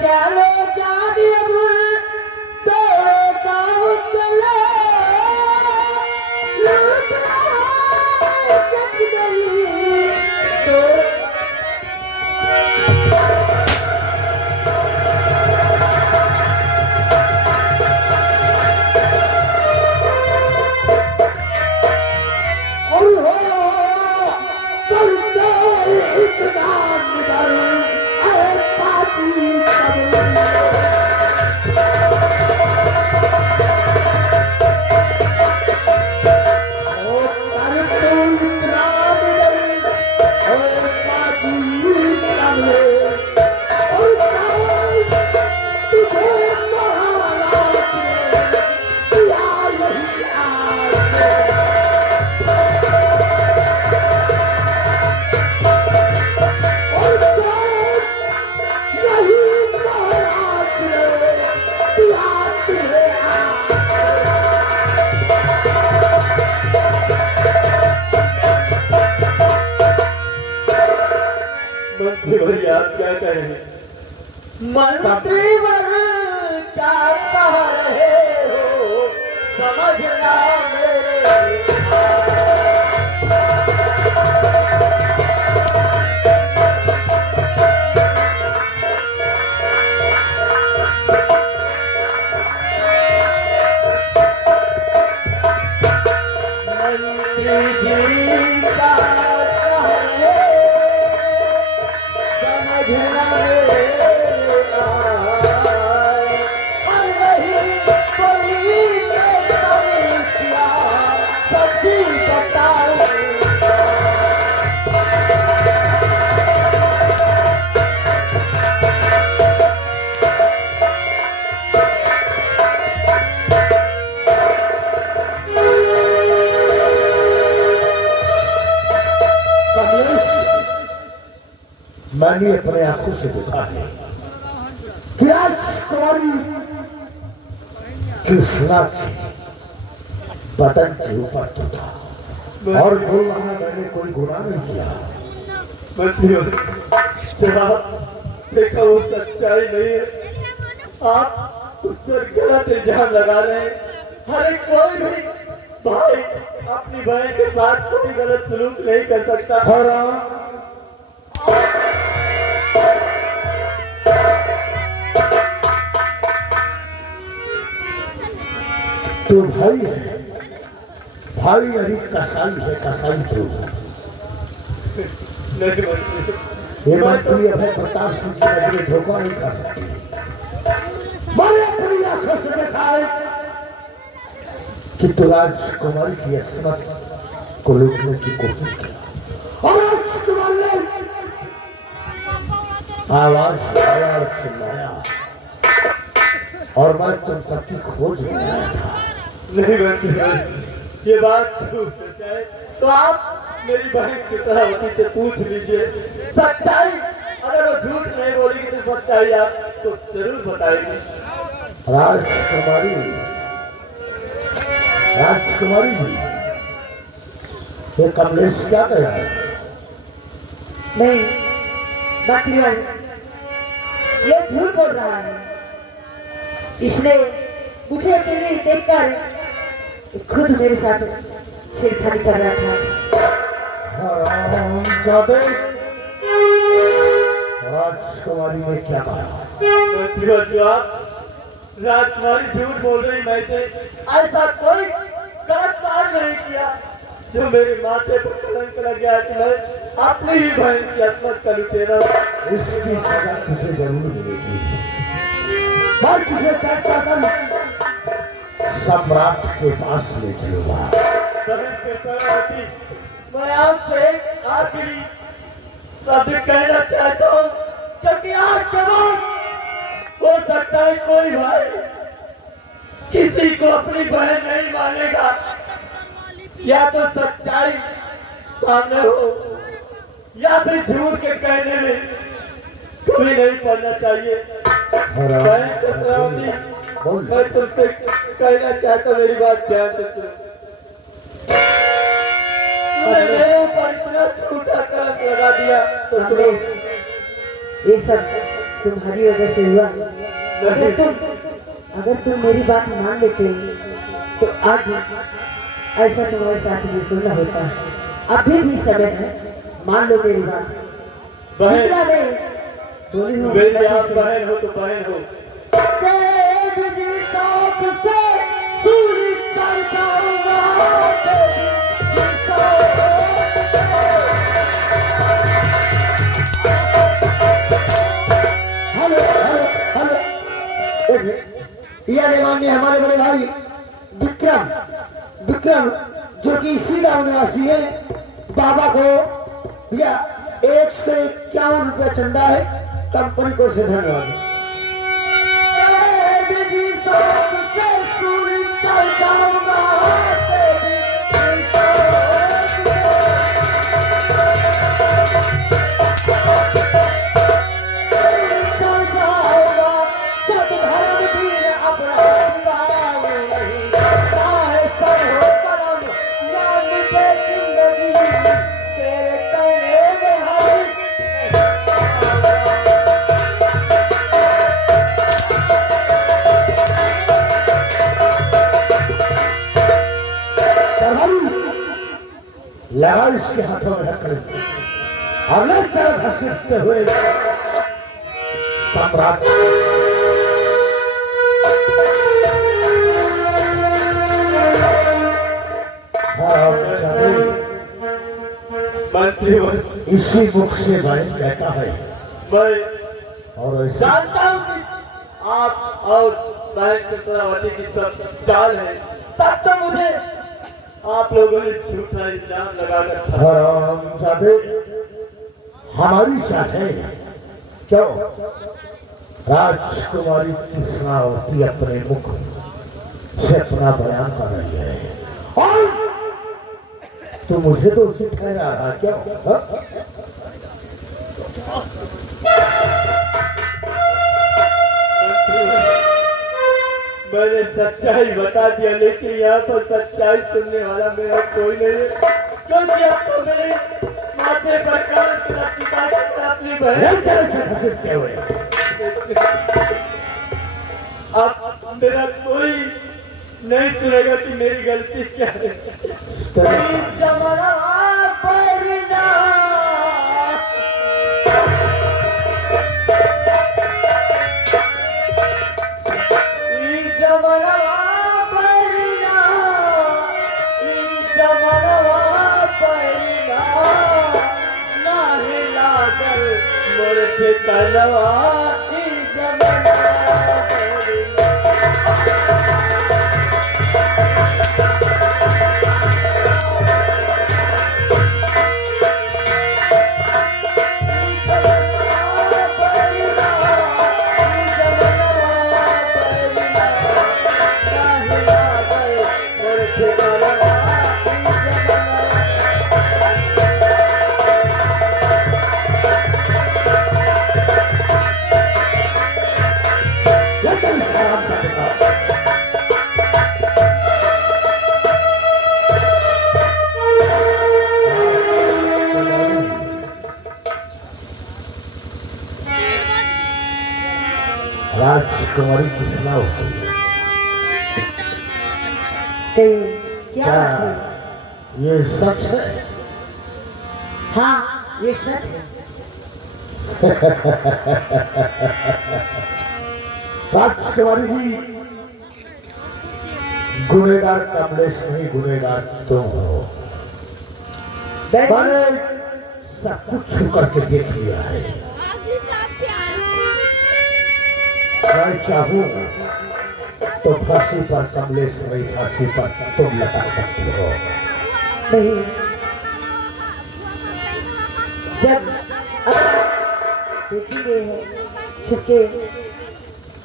चलो जाने अब तो गाँव चला लूट जग गई तो आप क्या कह रहे हैं? मंत्री वर क्या कह रहे हो समझना मेरे मंत्री जी का मैंने अपने आंखों से देखा है कि राजकुमारी कृष्णा के बदन के ऊपर तो था और बोल रहा मैंने कोई गुनाह नहीं किया। देखा वो सच्चाई नहीं है, आप उस पर गलत इल्जाम लगा रहे हैं। हर एक कोई भी भाई अपनी बहन के साथ कोई गलत सलूक नहीं कर सकता। तो भाई है, भाई नहीं कसाई है, कसाई तो ये मंत्री अभय प्रताप सिंह की नजरें धोखा नहीं खा सकती। मैंने अपनी आंखों से देखा है कि तो राजकुमारी की असमत को लूटने की कोशिश की और राजकुमार ने आवाज लगाया और चिल्लाया और मैं तुम सबकी खोज में आया था। नहीं ये बात झूठ है तो आप मेरी बहन की सहावती से पूछ लीजिए सच्चाई। अगर वो झूठ नहीं बोलेगी तो सच्चाई आप तो जरूर बताएगी। राजकुमारी राजकुमारी जी ये कमलेश क्या कह रहा है? नहीं मंत्री ये झूठ बोल रहा है। इसने मुझे अकेले देखकर खुद मेरे साथ छेड़खानी कर रहा था। हरामजादे, राजकुमारी ने क्या कहा? राजकुमारी झूठ बोल रही। मैं ऐसा कोई गलत कार्य नहीं किया जो मेरे माथे पर कलंक लग गया कि मैं अपनी ही बहन की असमत का लुटेरा। इसकी सजा तुझे जरूर मिलेगी। मैं तुझे चाहता कर सम्राट के पास ले चलूंगा। मैं आपसे आखिरी शब्द कहना चाहता हूँ क्योंकि आज के बाद हो सकता है कोई भाई किसी को अपनी बहन नहीं मानेगा। या तो सच्चाई सामने हो या फिर झूठ के कहने में कभी नहीं पड़ना चाहिए। मैं तुमसे कहना चाहता हूँ, मेरी बात ध्यान से सुनो। मेरे ऊपर इतना झूठा कलंक लगा दिया तो ये सब तुम्हारी वजह से हुआ। अगर तुम मेरी बात मान लेते तो आज ऐसा तुम्हारे साथ बिल्कुल न होता। अभी भी समय है, मान लो मेरी बात। बहन बोली हो मेरी आप बहन हो तो बहन हो। देव जी साथ से सूर्य चढ़ जाऊंगा, देव जी साथ। हेलो हेलो हेलो, ये माननीय हमारे बड़े भाई विक्रम विक्रम जो कि इसी गांव निवासी है। बाबा को भैया 151 रुपया चंदा है, कंपनी को से धन्यवाद। लगा इसके हाथों में रख अगले चरण घसीटते हुए सम्राट मंत्री इसी मुख से बहन कहता है। मैं और जानता हूँ कि आप और बहन चंद्रावती की सब चाल है, तब तो मुझे आप लोगों ने झूठा इल्जाम लगा हमारी चाल है क्यों? राजकुमारी कृष्णावती अपने मुख से अपना बयान कर रही है और तू मुझे तो उसे ठहरा रहा क्यों? मैंने सच्चाई बता दिया, लेकिन यहाँ पर सच्चाई सुनने वाला मेरा कोई नहीं है, क्योंकि अब तो मेरे माथे पर कलंक लग चुका है अपनी बहन से घसीटते हुए। अब मेरा कोई नहीं सुनेगा कि मेरी गलती क्या है। राजकुमारी कृष्णावती क्या बात है? ये सच है? हाँ ये सच है। राजकुमारी जी गुनेगार कमलेश नहीं, गुनेगार तुम हो। मैंने सब कुछ छू करके देख लिया है। मैं चाहूं तो फांसी पर कमलेश नहीं, फांसी पर तुम लगा सकती हो। नहीं, जब देखेंगे छुपके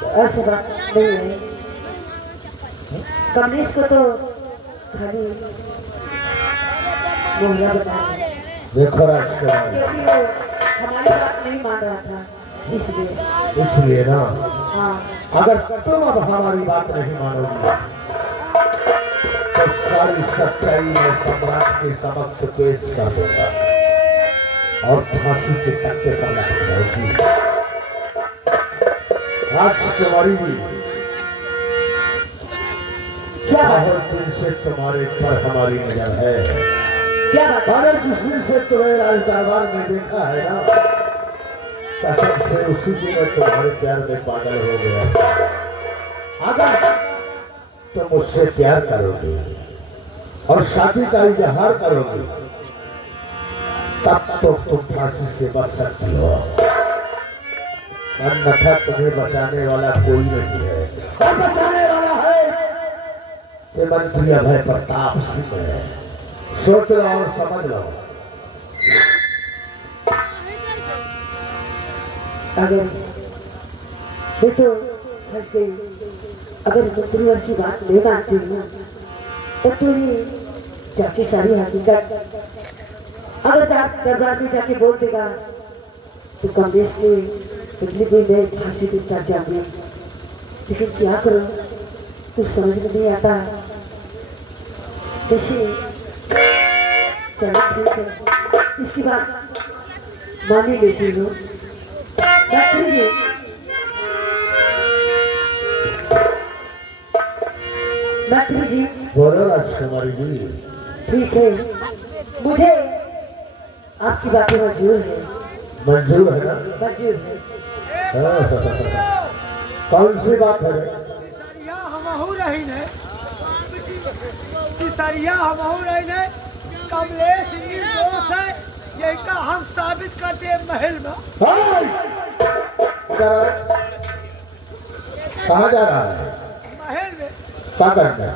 तो ऐसी बात नहीं है। कमलेश को तो खाली मोहरा बता देखो राजकुमार, क्योंकि वो हमारी बात नहीं मान रहा था, इसलिए ना। हाँ, अगर तुम अब हमारी बात नहीं मानोगी तो सारी सच्चाई मैं सम्राट के समक्ष पेश कर दूंगा और फांसी के तख्ते पर लटक जाऊंगी। राजकुमारी जी, क्या बात है? बहुत दिन से तुम्हारे पर हमारी नजर है। क्या बात है? मैंने जिस दिन से तुम्हें राज दरबार में देखा है ना, कसम से उसी दिन मैं तुम्हारे प्यार में पागल हो गया। अगर तुम मुझसे प्यार करोगे और शादी का इजहार करोगे, तब तो तुम फांसी से बच सकती हो, अन्यथा तुम्हें बचाने वाला कोई नहीं है। और बचाने वाला है कि मंत्री अभय प्रताप सिंह है। सोच लो और समझ लो। अगर मैं तो फंस गई, अगर मंत्रीवर की बात नहीं मानती हूँ तब तो ये जाके सारी हकीकत अगर दरबार में जाके बोल देगा तो कमलेश के पिछली भी मैं फांसी पे चढ़ जाऊंगी। लेकिन क्या करूं कुछ समझ में नहीं आता कैसे। चलो ठीक है, इसकी बात मान ही लेती हूँ। डॉक्टर जी, डॉक्टर जी। बोलो राजकुमारी जी। ठीक है, मुझे आपकी बातें मंजूर है। मंजूर है ना? मंजूर है। कौन सी बात है? सरिया हमहू रही ने, सरिया हमहू रही ने, कमलेश निर्दोष है, यही का हम साबित करते हैं महल में। कहाँ जा रहा है? महल में क्या करना है?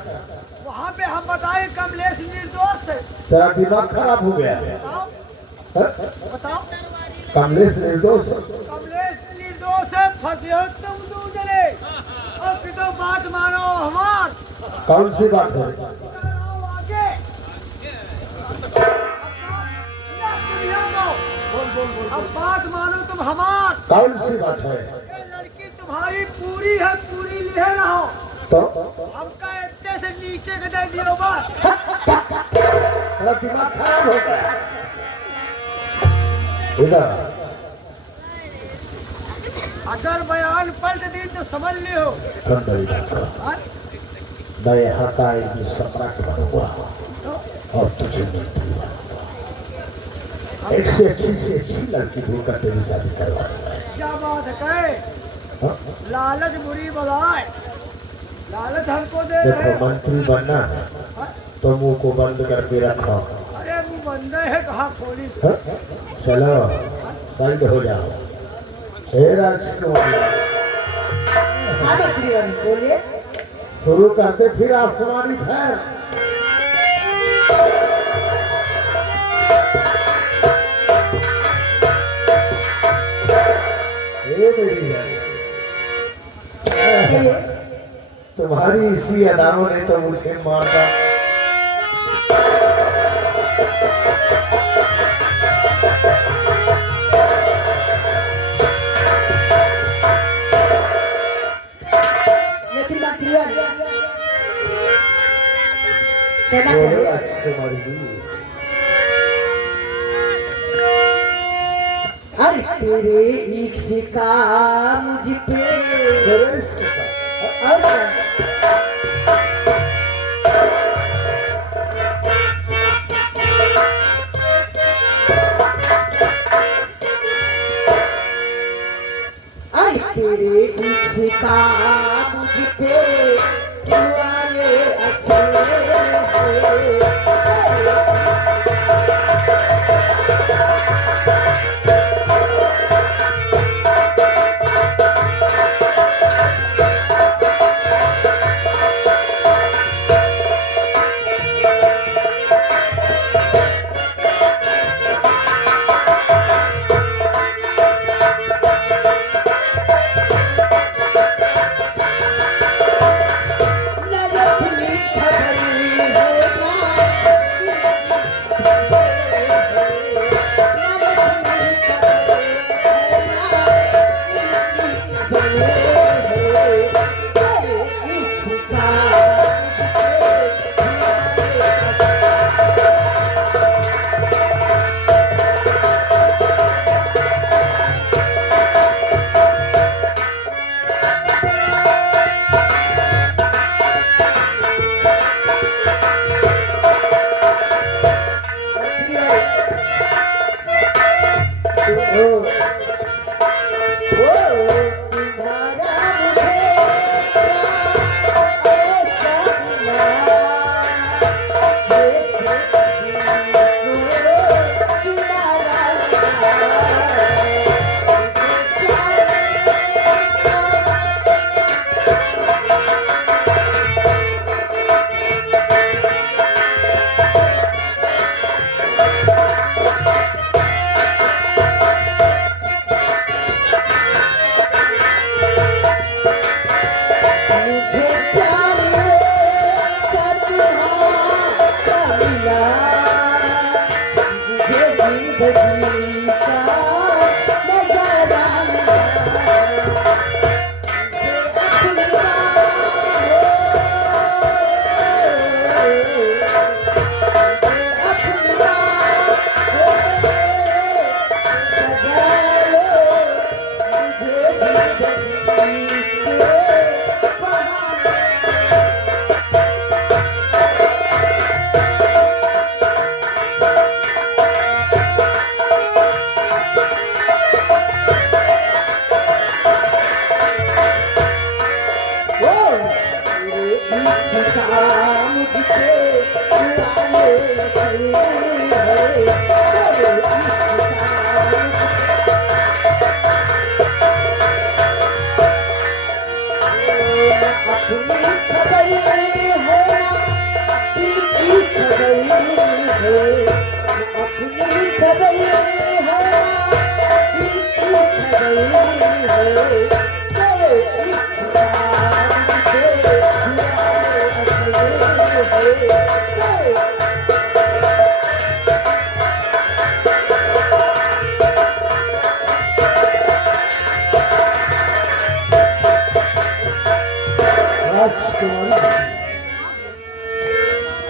वहाँ पे हम बताए कमलेश निर्दोष है। तेरा दिमाग खराब हो गया है? बताओ बताओ। कमलेश निर्दोष है? कमलेश निर्दोष है, फंसे हो तुम दो जने, और फिर तो बात मानो हमार। कौन सी बात है? आगे अब बात मानो तुम हमार। कौन सी बात है? ये लड़की तुम्हारी पूरी है, पूरी ले रहो तो हमका इतने से नीचे के दे दियो बस। तेरा दिमाग खराब हो गया। इधर अगर बयान पलट दी तो समझ लियो। हाँ? मैं यहाँ का एक सम्राट बनूंगा और तुझे मंत्री बनूंगा। एक से अच्छी लड़की ढूंढकर तेरी शादी करवाऊंगा। क्या बात है कहे? हाँ? लालच बुरी बलाए, लालच हमको दे देखो, रहे हो। मंत्री बनना है तो मुंह को बंद करके रखो। अरे मुँह बंद है, कहाँ खोली? हाँ? चलो बंद हो जाओ। हे राजकुमारी, हाँ मंत्रीवर बोलिए। शुरू करते फिर आसमानी खैर। मेरी है, तुम्हारी इसी अदाओं ने तो मुझे मारा। लेकिन मंत्रीवर कहना बोलो है, राजकुमारी जी। अरे तेरे इश्क का मुझ पे तेरे इश्क का? और क्या? अरे तेरे इश्क का मुझ पे क्यों आए अच्छे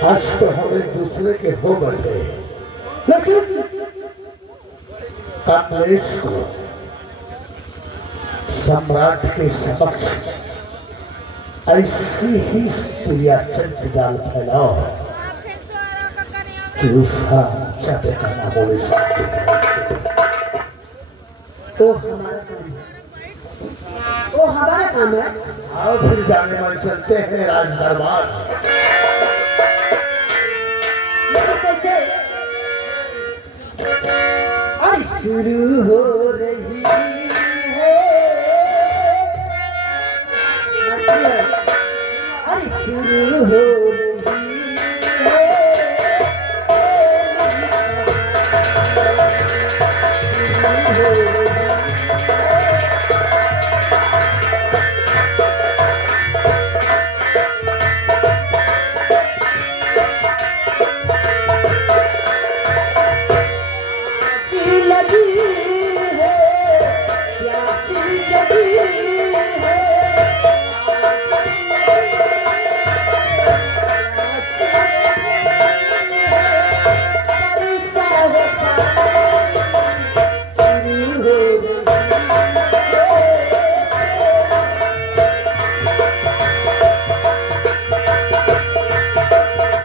आज तो हम एक दूसरे के हो बैठे, लेकिन कमलेश को सम्राट के समक्ष ऐसी ही स्त्रियाचंद जाल फैलाओ कि उसका चाहते का नाम बोले तो हमारा काम है, वो हमारा काम है। आओ फिर जाने मन चलते हैं राज दरबार। कैसे अरे शुरू हो रही है, अरे शुरू हो रही है, लगी